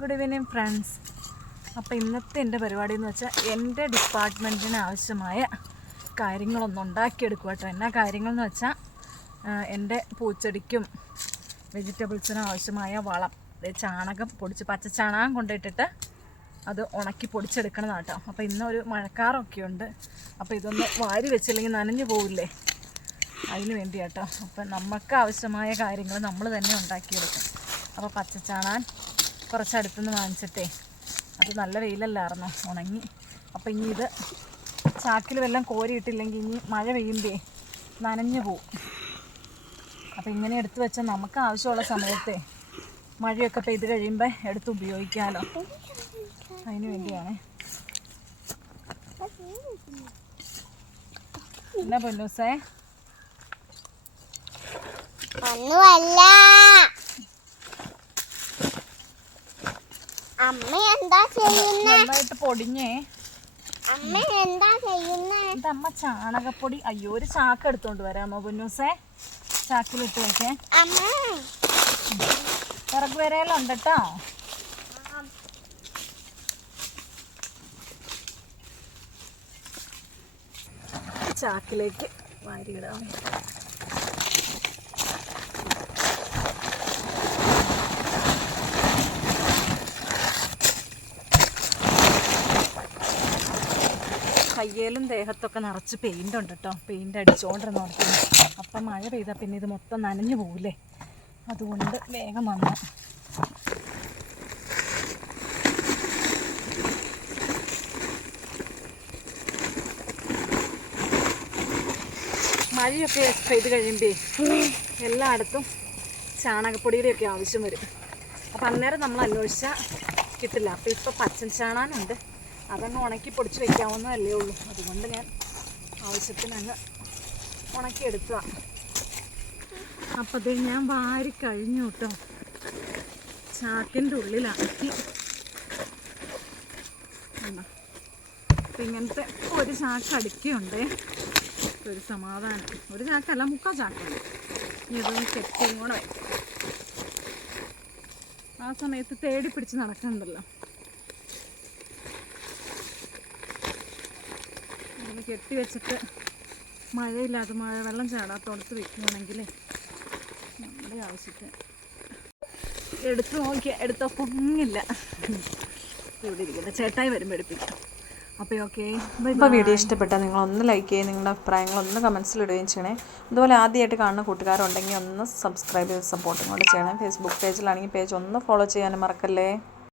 Good evening friends. അപ്പോൾ ഇന്നത്തെ എൻ്റെ പരിപാടി എന്ന് വെച്ചാൽ എൻ്റെ ഡിപ്പാർട്ട്മെൻറ്റിന് ആവശ്യമായ കാര്യങ്ങളൊന്നും ഉണ്ടാക്കിയെടുക്കുക കേട്ടോ. എന്നാ കാര്യങ്ങളെന്ന് വെച്ചാൽ എൻ്റെ പൂച്ചെടിക്കും വെജിറ്റബിൾസിനും ആവശ്യമായ വളം, ചാണകം പൊടിച്ച് പച്ചച്ചാണകം കൊണ്ടിട്ടിട്ട് അത് ഉണക്കി പൊടിച്ചെടുക്കണതാണ് കേട്ടോ. അപ്പോൾ ഇന്നൊരു മഴക്കാറൊക്കെ ഉണ്ട്. അപ്പോൾ ഇതൊന്ന് വാരി വെച്ചില്ലെങ്കിൽ നനഞ്ഞു പോവില്ലേ, അതിന് വേണ്ടി കേട്ടോ. അപ്പം നമുക്ക് ആവശ്യമായ കാര്യങ്ങൾ നമ്മൾ തന്നെ ഉണ്ടാക്കിയെടുക്കും. അപ്പോൾ പച്ചച്ചാണാൻ കുറച്ചടുത്തുനിന്ന് വാങ്ങിച്ചിട്ടേ, അത് നല്ല വെയിലല്ലായിരുന്നോ, ഉണങ്ങി. അപ്പോൾ ഇനി ഇത് ചാക്കിൽ വല്ലതും കോരിയിട്ടില്ലെങ്കിൽ ഇനി മഴ പെയ്യുമ്പേ നനഞ്ഞു പോവും. അപ്പോൾ ഇങ്ങനെ എടുത്തു വെച്ചാൽ നമുക്ക് ആവശ്യമുള്ള സമയത്തെ മഴയൊക്കെ പെയ്ത് കഴിയുമ്പോൾ എടുത്ത് ഉപയോഗിക്കാമല്ലോ, അതിന് വേണ്ടിയാണ്. എന്നാ പൊന്നൂസേ? അമ്മ എന്താ ചെയ്യുന്നേ? നന്നായിട്ട് പൊടിഞ്ഞേ. അമ്മ എന്താ ചെയ്യുന്നേ? അമ്മ ചാണകപ്പൊടി. അയ്യോ, ഒരു ചാക്ക് എടുത്തോണ്ട് വരാമോ പൊന്നൂസേ? ചാക്കിലിട്ട് വെക്കേ. വിറക് വരയിലുണ്ട് കേട്ടോ. ചാക്കിലേക്ക് വാരിയിടാം. കയ്യേലും ദേഹത്തൊക്കെ നിറച്ച് പെയിൻ്റ് ഉണ്ട് കേട്ടോ. പെയിൻ്റ് അടിച്ചുകൊണ്ടിരുന്ന് നോക്കുന്നു. അപ്പം മഴ പെയ്താൽ പിന്നെ ഇത് മൊത്തം നനഞ്ഞു പോവില്ലേ, അതുകൊണ്ട് വേഗം വന്ന് മഴയൊക്കെ പെയ്ത് കഴിയുമ്പേ എല്ലായിടത്തും ചാണകപ്പൊടിയുടെയൊക്കെ ആവശ്യം വരും. അപ്പം അന്നേരം നമ്മൾ അന്വേഷിച്ചാൽ കിട്ടില്ല. അപ്പോൾ ഇപ്പോൾ പച്ചൻ ചാണാനുണ്ട്, അതങ്ങ് ഉണക്കി പൊടിച്ച് വെക്കാവുന്നതല്ലേ ഉള്ളൂ. അതുകൊണ്ട് ഞാൻ ആവശ്യത്തിന് അങ്ങ് ഉണക്കിയെടുക്കുക. അപ്പോൾ അത് ഞാൻ വാരി കഴിഞ്ഞു കേട്ടോ. ചാക്കിൻ്റെ ഉള്ളിലാക്കി. അപ്പം ഇങ്ങനത്തെ ഒരു ചാക്ക് അടുക്കിയുണ്ട്. ഒരു സമാധാനം. ഒരു ചാക്കല്ല, 3/4 ചാക്കുണ്ട്. ഇനി ഇതൊന്ന് കെട്ടിയും കൂടെ വയ്ക്കും. ആ സമയത്ത് തേടി പിടിച്ച് നടക്കണ്ടല്ലോ. ഇങ്ങനെ കെട്ടി വെച്ചിട്ട് മഴയില്ലാതെ വെള്ളം ചാടാത്തോടത്ത് വെക്കുകയാണെങ്കിൽ നമ്മുടെ ആവശ്യത്തിന് എടുത്ത് നോക്കിയാൽ എടുത്തോ പൊങ്ങില്ല. ഇവിടെ ഇരിക്കട്ടെ, ചേട്ടായി വരുമ്പോൾ എടുപ്പിക്കാം. അപ്പോൾ ഓക്കെ. ഇപ്പോൾ വീഡിയോ ഇഷ്ടപ്പെട്ടാൽ നിങ്ങളൊന്ന് ലൈക്ക് ചെയ്യുക, നിങ്ങളുടെ അഭിപ്രായങ്ങളൊന്ന് കമൻസിലിടുകയും ചെയ്യണേ. അതുപോലെ ആദ്യമായിട്ട് കാണുന്ന കൂട്ടുകാരുണ്ടെങ്കിൽ ഒന്ന് സബ്സ്ക്രൈബ് ചെയ്ത് സപ്പോർട്ടും കൂടെ ചെയ്യണേ. ഫേസ്ബുക്ക് പേജിലാണെങ്കിൽ പേജ് ഒന്ന് ഫോളോ ചെയ്യാനും മറക്കല്ലേ.